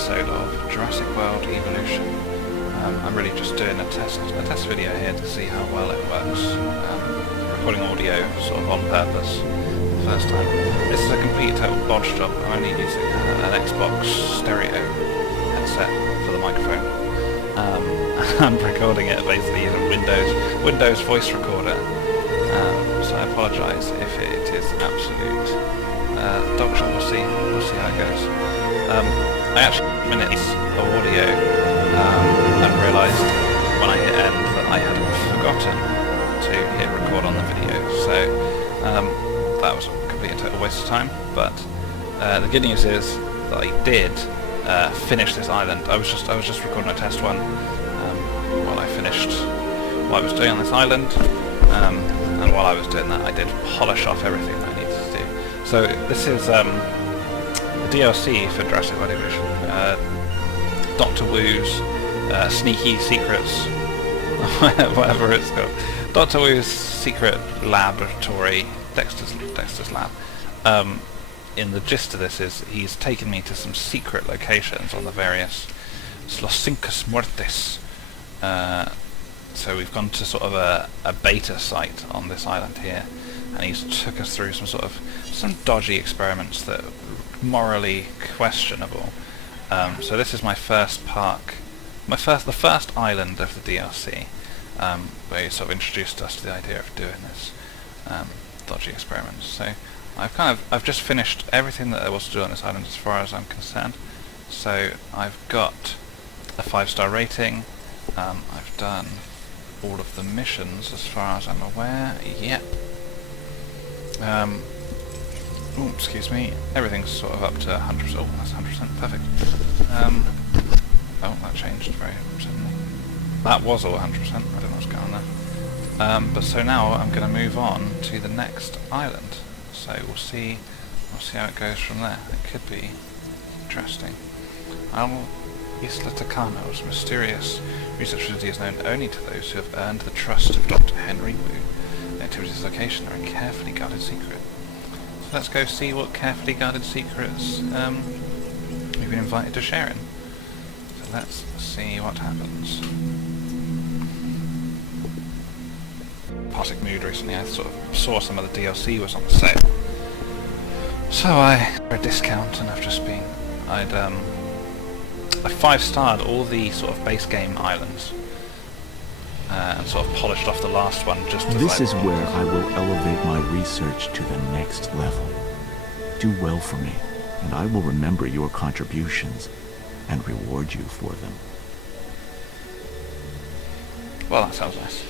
episode of Jurassic World Evolution. I'm really just doing a test video here to see how well it works. Recording audio sort of on purpose the first time. This is a complete total bodge job. I'm only using an Xbox stereo headset for the microphone. I'm recording it basically using Windows voice recorder. So I apologise if it is absolute dog shit. We'll see how it goes. I actually minutes of audio and realised when I hit end that I had forgotten to hit record on the video, so that was a complete and total waste of time. But the good news is that I did finish this island. I was just recording a test one while I finished what I was doing on this island, and while I was doing that I did polish off everything that I needed to do. So this is the DLC for Jurassic World Evolution. Dr. Wu's Sneaky Secrets, whatever it's called. Dr. Wu's Secret Laboratory, Dexter's Lab. In the gist of this is he's taken me to some secret locations on the various Los Cinco Muertes. So we've gone to sort of a beta site on this island here, and he's took us through some dodgy experiments that are morally questionable. So this is my first park, the first island of the DLC, where he sort of introduced us to the idea of doing this dodgy experiments. So I've just finished everything that there was to do on this island as far as I'm concerned. So I've got a 5-star rating. I've done all of the missions as far as I'm aware. Yep. Oh, excuse me. Everything's sort of up to 100%. Oh, that's 100%. Perfect. Oh, that changed very suddenly. That was all 100%. I don't know what's going on there. But so now I'm going to move on to the next island. So we'll see how it goes from there. It could be interesting. Isla Tucano's mysterious research facility is known only to those who have earned the trust of Dr. Henry Wu. The activities of location are a carefully guarded secret. So let's go see what carefully guarded secrets we've been invited to share in. So let's see what happens. Partic mood recently, I sort of saw some of the DLC was on sale. So I got a discount, and I've just been... I 5-starred all the sort of base game islands and sort of polished off the last one just as This is where I will elevate my research to the next level. Do well for me, and I will remember your contributions and reward you for them. Well, that sounds nice.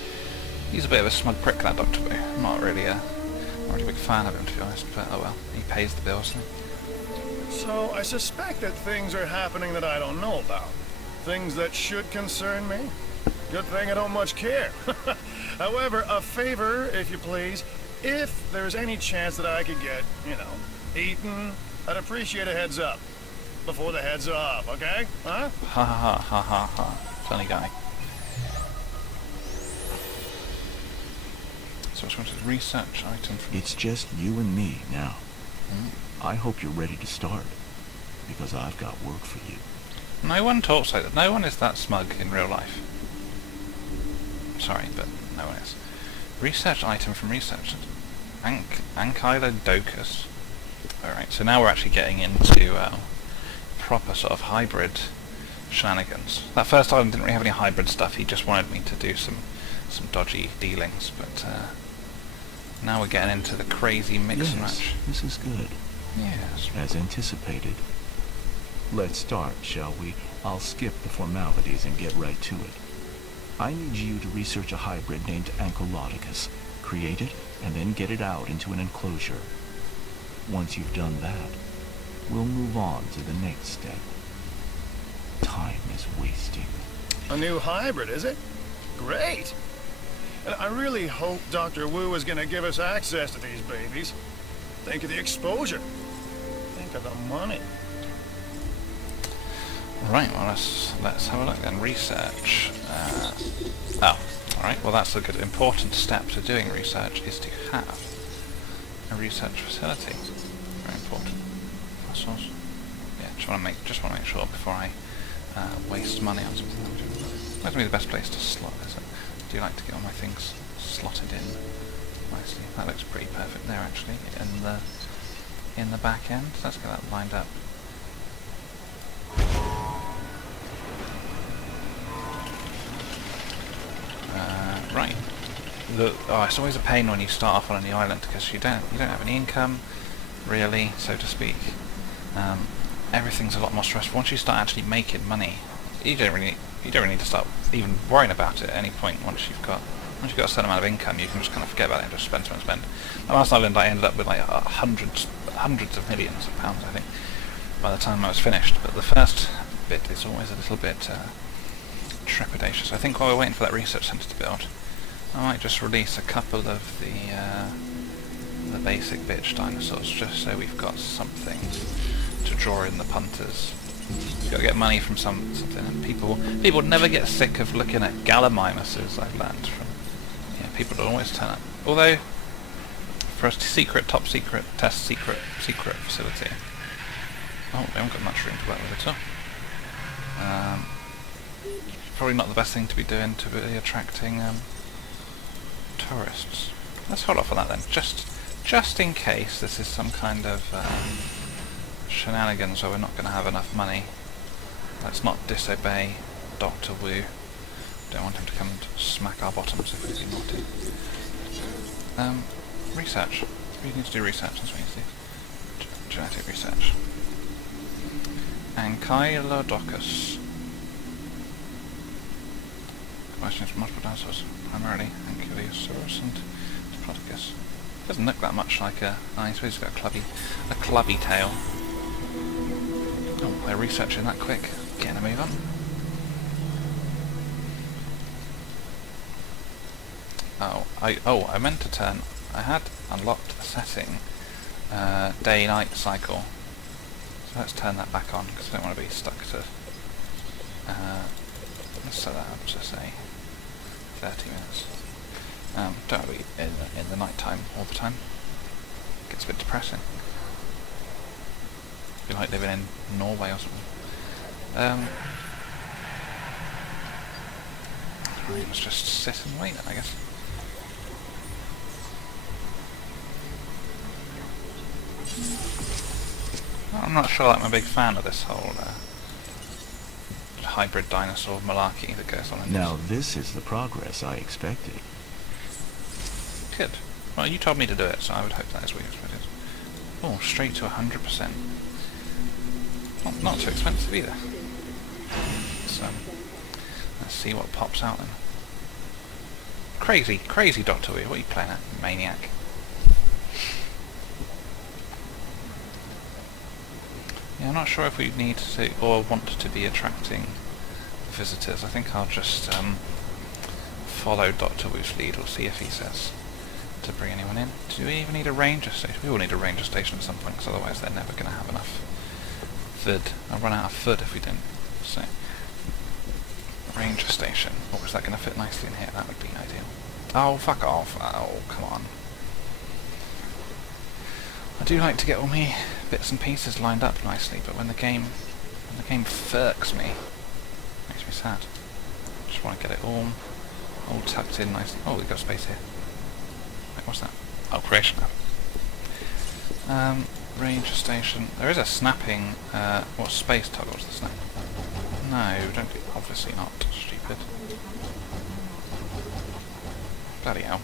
He's a bit of a smug prick, that Dr. Wu. I'm not really a big fan of him, to be honest, but oh well, he pays the bills. So, I suspect that things are happening that I don't know about. Things that should concern me. Good thing I don't much care. However, a favor, if you please. If there's any chance that I could get, eaten, I'd appreciate a heads up. Before the heads are off, okay? Huh? Ha ha ha ha ha. Funny guy. So it's going to research item from... It's just you and me now. I hope you're ready to start, because I've got work for you. No one talks like that. No one is that smug in real life. Sorry, but no one is. Research item from research. Ankylodocus. Alright, so now we're actually getting into proper sort of hybrid shenanigans. That first island didn't really have any hybrid stuff. He just wanted me to do some dodgy dealings, but now we're getting into the crazy mix and match. This is good. Yes. As anticipated. Let's start, shall we? I'll skip the formalities and get right to it. I need you to research a hybrid named Ankylodocus, create it, and then get it out into an enclosure. Once you've done that, we'll move on to the next step. Time is wasting. A new hybrid, is it? Great! And I really hope Dr. Wu is going to give us access to these babies. Think of the exposure. Think of the money. Right, well let's have a look then. Research. Alright, well that's a good important step to doing research, is to have a research facility. Very important. Fossils. Yeah, Just want to make sure before I waste money on something. Where's me the best place to slot this? I do like to get all my things slotted in nicely. That looks pretty perfect there actually in the back end. So let's get that lined up. Right. It's always a pain when you start off on a new island because you don't have any income, really, so to speak. Everything's a lot more stressful. Once you start actually making money, you don't really need to start even worrying about it at any point. Once you've got a certain amount of income, you can just kind of forget about it and just spend. The last island I ended up with like hundreds of millions of pounds, I think, by the time I was finished. But the first bit is always a little bit trepidatious. I think while we're waiting for that research centre to build, I might just release a couple of the basic bitch dinosaurs, just so we've got something to draw in the punters. You've got to get money from something, and people never get sick of looking at gallimimuses. I've learned from people that always turn up. Although for a top secret facility, they haven't got much room to work with at all. Probably not the best thing to be doing to be attracting tourists. Let's hold off on that then, just in case this is some kind of shenanigans where we're not going to have enough money. Let's not disobey Dr. Wu. Don't want him to come and smack our bottoms if we do naughty. Research. We need to do research. That's what we need to do. Genetic research. Ankylodocus. Questions from multiple dinosaurs, primarily Ankylosaurus and Diplodocus. Doesn't look that much like a. I suppose he's got a clubby tail. Oh, they're researching that quick. Getting a move on. I meant to turn. I had unlocked the setting day-night cycle. So let's turn that back on because I don't want to be stuck to. Let's set that up to say 30 minutes. Don't want to be in the night time all the time. Gets a bit depressing. Be like living in Norway or something. Right, let's just sit and wait then, I guess. I'm not sure I'm a big fan of this whole hybrid dinosaur malarkey that goes on in Now this is the progress I expected. Good. Well, you told me to do it, so I would hope that is what you expected. Oh, straight to 100%. Not too expensive either. So, let's see what pops out then. Crazy Doctor Wu, what are you playing at, you maniac? Yeah, I'm not sure if we need to, or want to be attracting visitors. I think I'll just follow Dr. Wu's lead. We'll see if he says to bring anyone in. Do we even need a ranger station? We will need a ranger station at some point, because otherwise they're never going to have enough food. I'll run out of food if we didn't. So, ranger station. Oh, is that going to fit nicely in here? That would be ideal. Oh, fuck off. Oh, come on. I do like to get all my bits and pieces lined up nicely, but when the game furks me, makes me sad. Just want to get it all tucked in nicely. Oh, we've got space here. Wait, what's that? Oh, creation now. Ranger station. There is a snapping. What space toggles the snap? No, don't do. Obviously not. Stupid. Bloody hell.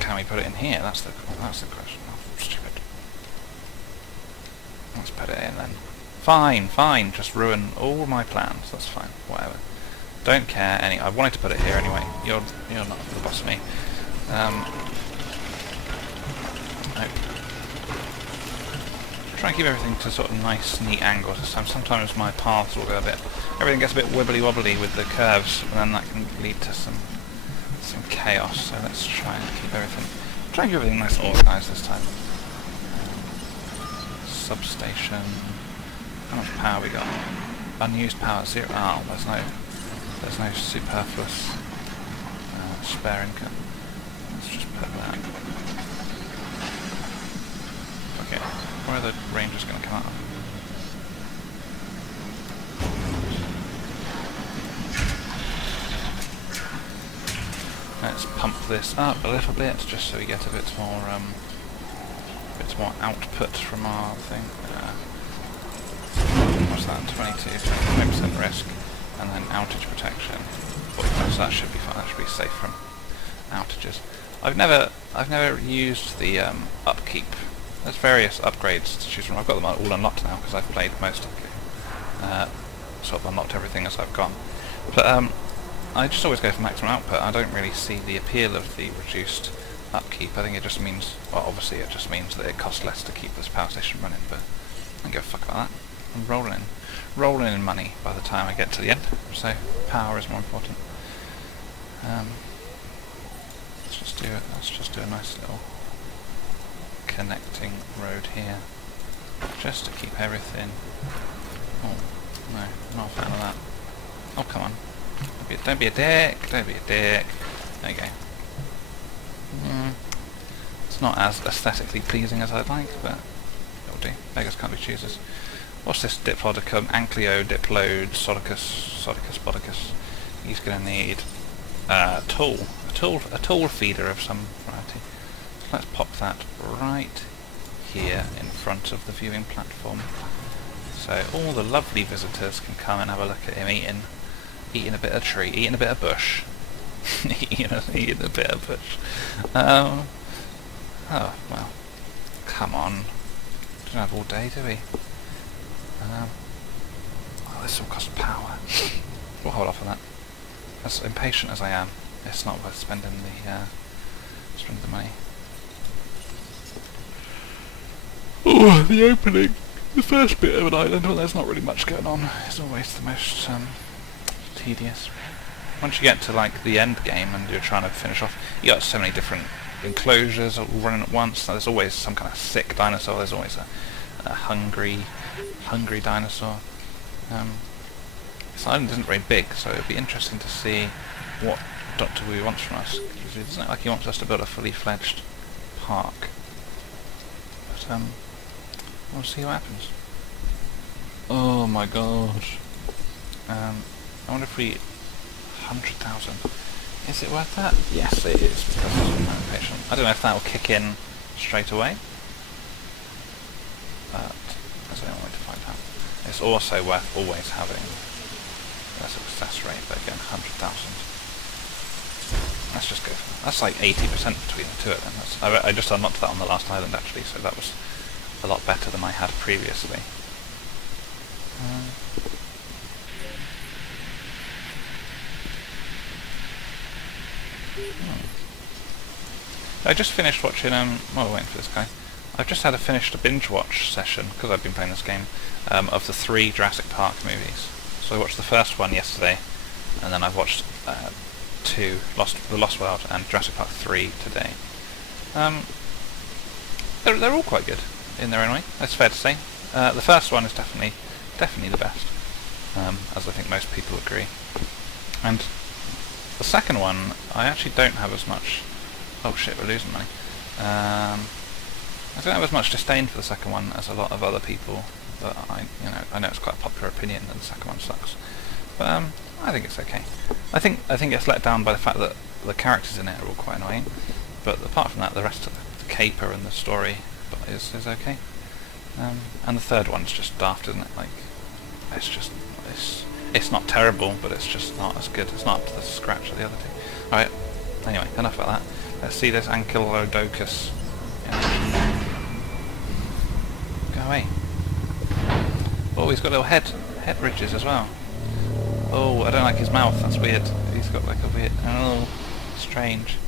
Can we put it in here? That's the question. Oh, stupid. Let's put it in then. Fine. Just ruin all my plans. That's fine. Whatever. Don't care. I wanted to put it here anyway. You're not the boss of me. Nope. Try and keep everything to sort of nice, neat angles this time. Sometimes my paths will go everything gets a bit wibbly wobbly with the curves, and then that can lead to some chaos. So let's try and keep everything nice and organised this time. Substation. How much power we got? Unused power 0. Oh, there's no superfluous spare income. Let's just put that. Where are the rangers going to come out of? Let's pump this up a little bit, just so we get a bit more output from our thing. What's that? 20% risk, and then outage protection. So that should be fine. That should be safe from outages. I've never used the upkeep. There's various upgrades to choose from. I've got them all unlocked now because I've played most of it. Sort of unlocked everything as I've gone. But I just always go for maximum output. I don't really see the appeal of the reduced upkeep. I think it just means, well, obviously it just means that it costs less to keep this power station running, but I don't give a fuck about that. I'm rolling in money by the time I get to the end, so power is more important. Let's just do a nice little connecting road here, just to keep everything. Oh no, I'm not a fan of that. Oh come on! Don't be a dick! Don't be a dick! There you go. It's not as aesthetically pleasing as I'd like, but it'll do. Beggars can't be choosers. What's this Diplodocum? Ankleo, Diplode, Sodicus, Bodicus. He's going to need a tool feeder of some variety. So let's pop that right here in front of the viewing platform, so all the lovely visitors can come and have a look at him eating a bit of tree, eating a bit of bush, eating a bit of bush. Oh well, come on, we don't have all day, do we? Oh, this will cost power. We'll hold off on that. As impatient as I am, it's not worth spending the money. Oh, the opening, the first bit of an island, well, there's not really much going on. It's always the most tedious. Once you get to like the end game and you're trying to finish off, you got so many different enclosures all running at once. There's always some kind of sick dinosaur. There's always a hungry dinosaur. This island isn't very big, so it'd be interesting to see what Dr. Wu wants from us. It doesn't look like he wants us to build a fully fledged park. But we'll see what happens. Oh my god. I wonder if we 100,000. Is it worth that? Yes, it is, because I'm impatient. I don't know if that will kick in straight away, but there's only one way to find out. It's also worth always having a success rate, but again, 100,000. Let's just go for that. That's like 80% between the two of them. I just unlocked that on the last island actually, so that was a lot better than I had previously. I just finished watching, while we're waiting for this guy, I've just finished a binge watch session, because I've been playing this game, of the 3 Jurassic Park movies. So I watched the first one yesterday, and then I've watched 2, The Lost World and Jurassic Park 3 today. They're all quite good in their own way, that's fair to say. The first one is definitely the best, as I think most people agree. And the second one, I actually don't have as much... Oh shit, we're losing money. I don't have as much disdain for the second one as a lot of other people, but I know it's quite a popular opinion that the second one sucks. But I think it's okay. I think it's let down by the fact that the characters in it are all quite annoying, but apart from that, the rest of the caper and the story is okay. And the third one's just daft, isn't it? Like, it's not terrible, but it's just not as good. It's not up to the scratch of the other two. Alright, anyway, enough about that. Let's see this Ankylodocus. Yeah. Go away. Oh, he's got little head ridges as well. Oh, I don't like his mouth, that's weird. He's got like a weird... Oh, strange.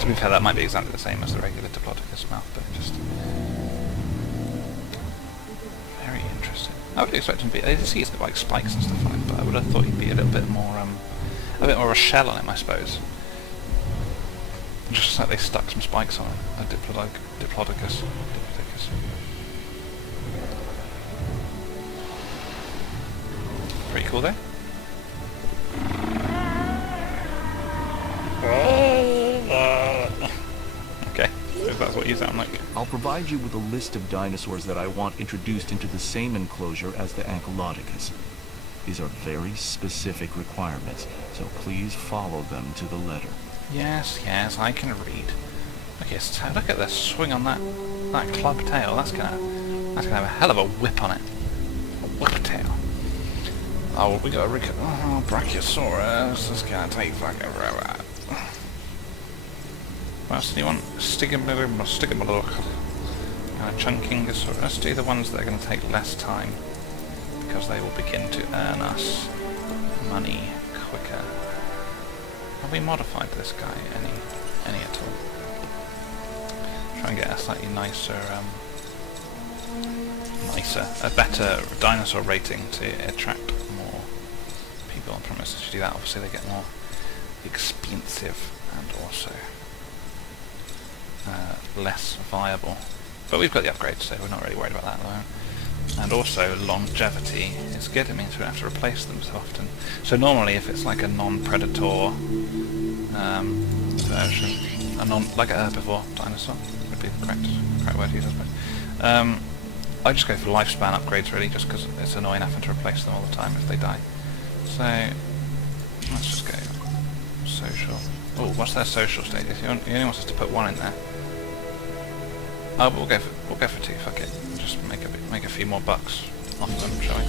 To be fair, that might be exactly the same as the regular Diplodocus mouth, but just... very interesting. I would expect him to be... I see he's got like spikes and stuff on it, but I would have thought he'd be a little bit more... a bit more of a shell on him, I suppose. Just like they stuck some spikes on it. A Diplodocus. Pretty cool though. Okay, if that's is what you sound like. I'll provide you with a list of dinosaurs that I want introduced into the same enclosure as the Ankylodocus. These are very specific requirements, so please follow them to the letter. Yes, yes, I can read. Look at the swing on that club tail. That's gonna have a hell of a whip on it. A whip tail. Oh, we got a Brachiosaurus. That's gonna take fucking forever. What else do you want? Stigmalurk. Chunking. Let's do the ones that are going to take less time, because they will begin to earn us money quicker. Have we modified this guy any at all? Try and get a slightly a better dinosaur rating to attract more people on premises. To do that, obviously they get more expensive and also less viable. But we've got the upgrades, so we're not really worried about that at the moment. And also longevity is good. It means we don't have to replace them so often. So normally, if it's like a non-predator version, like a herbivore dinosaur would be the correct word to use, I suppose. I just go for lifespan upgrades really, just because it's annoying having to replace them all the time if they die. So let's just go social. Oh, what's their social status? He only wants us to put one in there. Oh, but we'll go for two. Fuck it. Just make a few more bucks off them, shall we?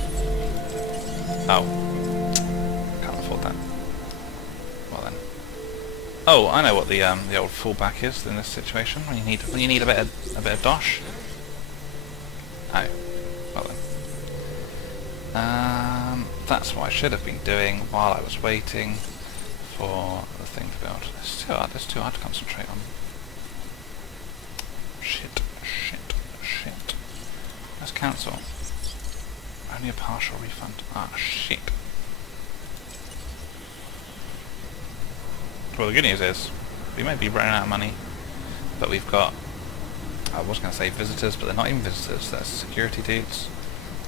Oh, can't afford that. Well then. Oh, I know what the old fallback is in this situation. When you need a bit of dosh. Oh, well then. That's what I should have been doing while I was waiting for the thing to build. It's too hard to concentrate on. Shit. Let's cancel. Only a partial refund. Ah, shit. Well, the good news is, we may be running out of money, but we've got, I was going to say visitors, but they're not even visitors, they're security dudes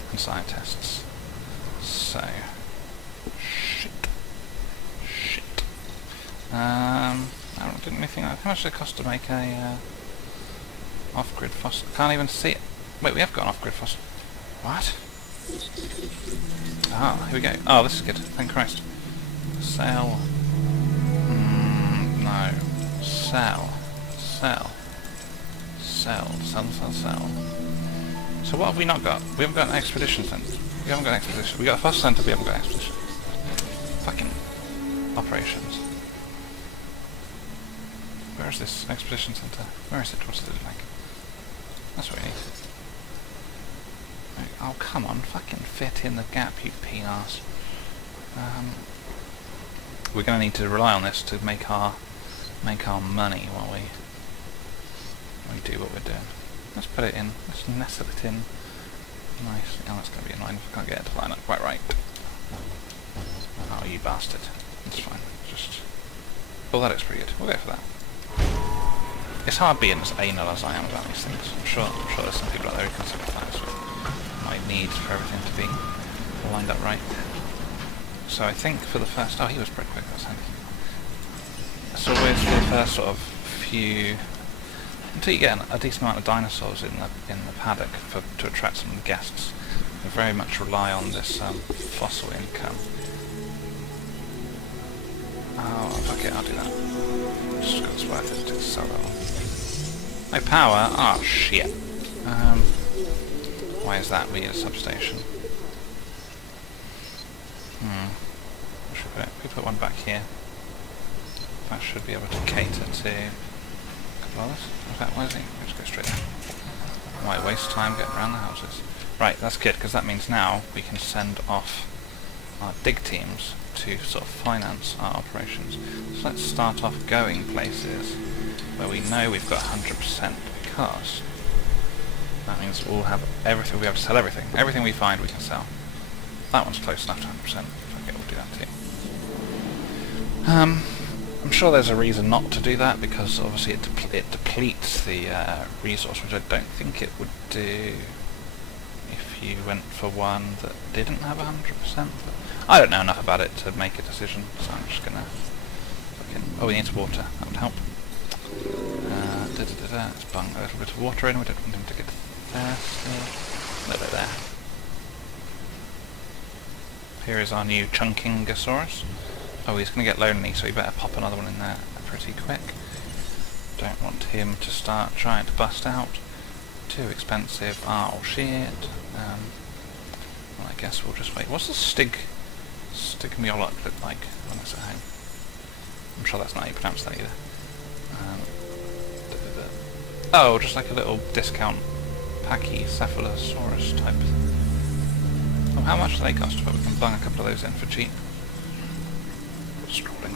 and scientists. So, shit. I didn't really think, how much did it cost to make a off-grid fossil? Can't even see it. Wait, we have got an off-grid fossil. What? Ah, here we go. Oh, this is good. Thank Christ. Sell. No. Sell. So what have we not got? We haven't got an expedition centre. We haven't got an expedition. We got a fossil centre, we haven't got an expedition. Fucking operations. Where is this expedition centre? Where is it? What's it like? That's what we need. Right. Oh, come on. Fucking fit in the gap, you penis. We're going to need to rely on this to make our money while we do what we're doing. Let's put it in. Let's nestle it in. Nice. Oh, that's going to be annoying if I can't get it to line up quite right. Oh, you bastard. That's fine. Just... Oh, that looks pretty good. We'll go for that. It's hard being as anal as I am about these things. I'm sure there's some people out there who can sympathise with my need for everything to be lined up right. So I think for the first... Oh, he was pretty quick, that's handy. So always for the first sort of few... Until you get a decent amount of dinosaurs in the paddock to attract some guests, we very much rely on this fossil income. Oh, fuck it, I'll do that. Just because it's worth it to sell that one. No power? Oh, shit. Why is that? We need a substation. We put one back here. That should be able to cater to a couple others. In fact, why is he? Let's go straight there. Why waste time getting around the houses? Right, that's good, because that means now we can send off our dig teams to sort of finance our operations. So let's start off going places where we know we've got 100%, because that means we'll have everything, we'll be able to sell everything. Everything we find we can sell. That one's close enough to 100%. Okay, we'll do that too. I'm sure there's a reason not to do that, because obviously it depletes the resource, which I don't think it would do if you went for one that didn't have 100%. But I don't know enough about it to make a decision, so I'm just gonna... Oh, we need water. That would help. Let's bung a little bit of water in. We don't want him to get thirsty. A little bit there. Here is our new Chunkingosaurus. Oh, he's going to get lonely, so we better pop another one in there pretty quick. Don't want him to start trying to bust out. Too expensive. Oh shit. Well, I guess we'll just wait. What's the stigmoloch look like when it's at home? I'm sure that's not how you pronounce that either. Oh, just like a little discount Pachycephalosaurus type. Oh, how much do they cost? But we can bung a couple of those in for cheap. Scrolling.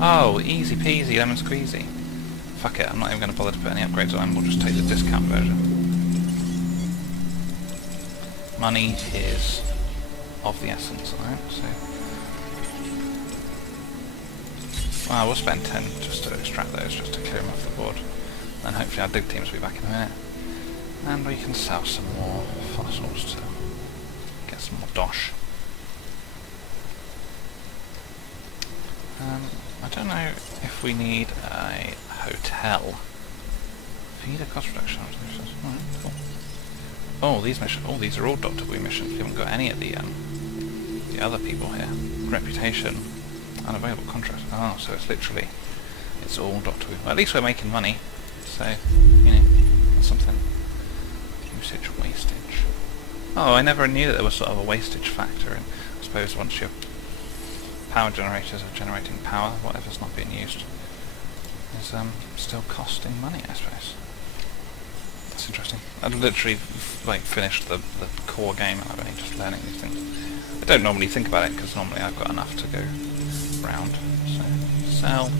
Oh, easy peasy, lemon squeezy. Fuck it, I'm not even going to bother to put any upgrades on, we'll just take the discount version. Money is of the essence, alright, so... Well, we'll spend 10 just to extract those, just to clear them off the board. And hopefully our dig teams will be back in a minute. And we can sell some more fossils to get some more dosh. I don't know if we need a hotel. Feeder cost reduction. Alright, cool. Oh, these missions. Oh, these are all Doctor Wu missions. We haven't got any of the other people here. Reputation, unavailable contract. Oh, so it's literally, it's all Doctor Wu. Well, at least we're making money. So, you know, that's something. Usage wastage. Oh, I never knew that there was sort of a wastage factor. And I suppose once your power generators are generating power, whatever's not being used is still costing money, I suppose. That's interesting. I've literally like finished the core game and I'm only just learning these things. I don't normally think about it because normally I've got enough to go round. So sell.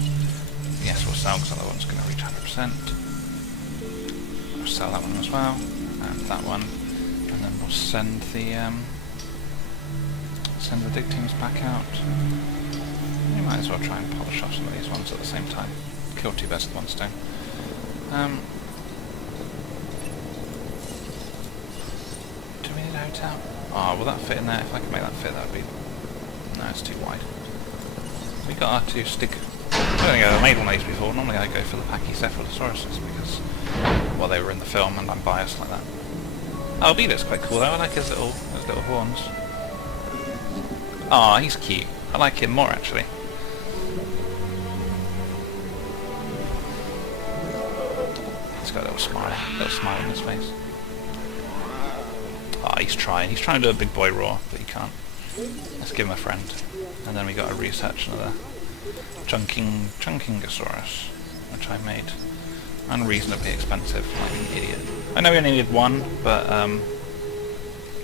Yes, we'll sell because the other one's going to reach 100%. We'll sell that one as well, and that one, and then we'll send the dig teams back out. We might as well try and polish off some of these ones at the same time. Kill two birds with one stone. Do we need a hotel? Oh, will that fit in there? If I can make that fit, that would be... No, it's too wide. We got our two stick... I don't think I've ever made one of these before. Normally I go for the Pachycephalosauruses because, well, they were in the film and I'm biased like that. Oh, B looks quite cool though. I like his little horns. Oh, he's cute. I like him more actually. He's got a little smile on his face. Oh, he's trying. He's trying to do a big boy roar, but he can't. Let's give him a friend. And then we got to research another Chunkingosaurus, which I made unreasonably expensive, like an idiot. I know we only needed one, but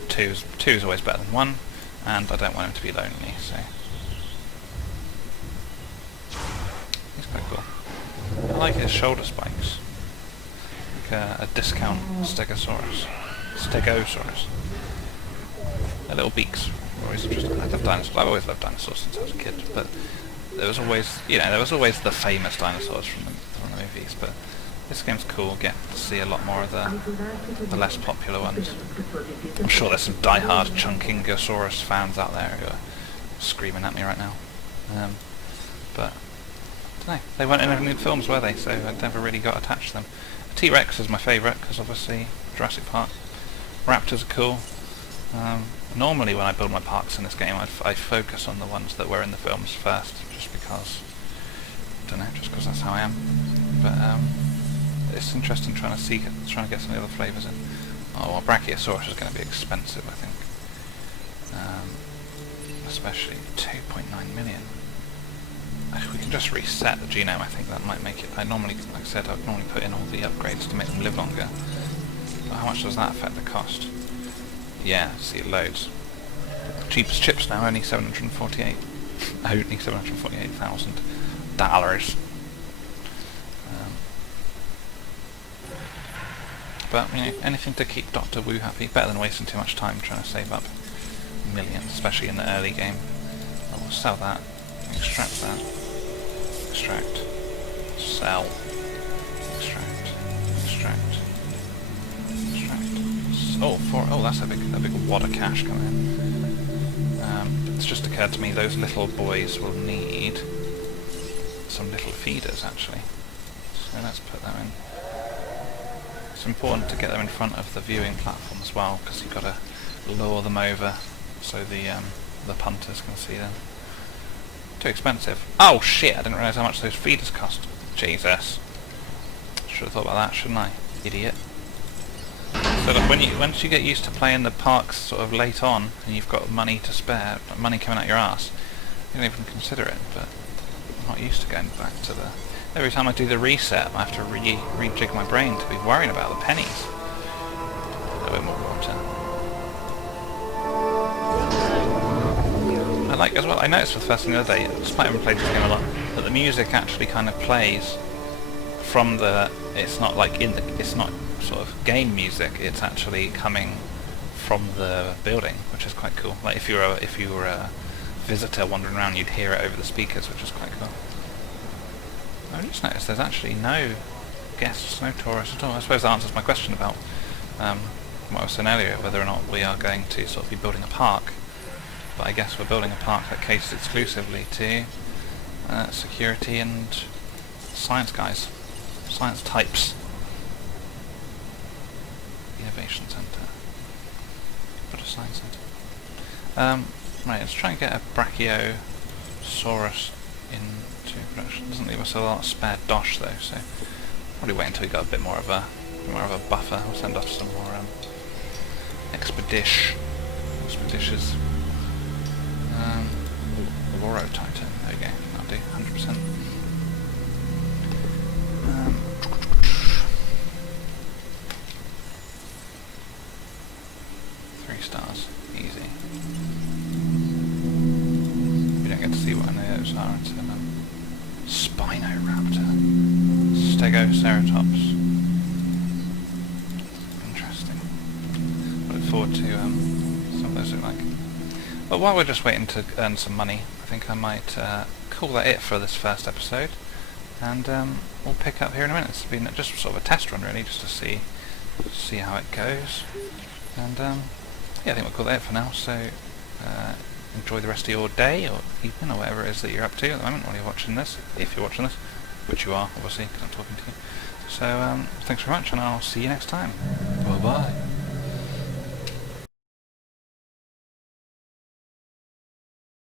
two's always better than one, and I don't want him to be lonely, so... He's quite cool. I like his shoulder spikes. Like a discount Stegosaurus. Their little beaks were always interesting. I love dinosaurs. I've always loved dinosaurs since I was a kid, but there was always, you know, the famous dinosaurs from the movies, but this game's cool. Get to see a lot more of the less popular ones. I'm sure there's some die-hard Chunkingosaurus fans out there who are screaming at me right now. But I don't know. They weren't in any of the films, were they? So I never really got attached to them. T-Rex is my favourite because obviously Jurassic Park. Raptors are cool. Normally when I build my parks in this game, I focus on the ones that were in the films first, just because, I don't know, just because that's how I am. But it's interesting trying to get some of the other flavours in. Oh, well, Brachiosaurus is going to be expensive, I think. Especially 2.9 million. We can just reset the genome, I think that might make it. Like I said, I'd normally put in all the upgrades to make them live longer. But how much does that affect the cost? Yeah, see it loads. Cheapest chips now, only 748. Only $748,000. But you know, anything to keep Dr. Wu happy. Better than wasting too much time trying to save up millions, especially in the early game. Oh, we'll sell that. Extract that. Extract. Sell. Extract. Extract. Oh, that's a big wad of cash coming in. It's just occurred to me those little boys will need some little feeders actually. So let's put them in. It's important to get them in front of the viewing platform as well, because you've got to lure them over so the punters can see them. Too expensive. Oh shit, I didn't realise how much those feeders cost. Jesus. Should have thought about that, shouldn't I? Idiot. So look, once you get used to playing the parks sort of late on, and you've got money to spare, money coming out your ass, you don't even consider it, but I'm not used to going back to the... Every time I do the reset, I have to rejig my brain to be worrying about the pennies. A bit more water. I like as well, I noticed for the first thing the other day, despite having played this game a lot, that the music actually kind of plays from the... It's not like it's not sort of game music, it's actually coming from the building, which is quite cool. Like if you were a visitor wandering around, you'd hear it over the speakers, which is quite cool. I just noticed there's actually no guests, no tourists at all. I suppose that answers my question about what I was saying earlier, whether or not we are going to sort of be building a park. But I guess we're building a park that caters exclusively to security and science guys, science types. Innovation Centre. Put a science centre. Right, let's try and get a Brachiosaurus into production. Doesn't leave us a lot of spare dosh though, so probably wait until we got a bit more of a buffer. We'll send off some more expeditious. Loro Titan. There we go. That'll do. 100%. 3 stars. Easy. We don't get to see what any of those are until Spinoraptor. Stegoceratops. Interesting. I look forward to some of those look like. But while we're just waiting to earn some money, I think I might call that it for this first episode, and we'll pick up here in a minute. It's been just sort of a test run really, just to see how it goes, and yeah, I think we'll call that it for now. So enjoy the rest of your day or evening or whatever it is that you're up to at the moment while you're watching this, if you're watching this, which you are obviously because I'm talking to you. So thanks very much, and I'll see you next time. Bye bye.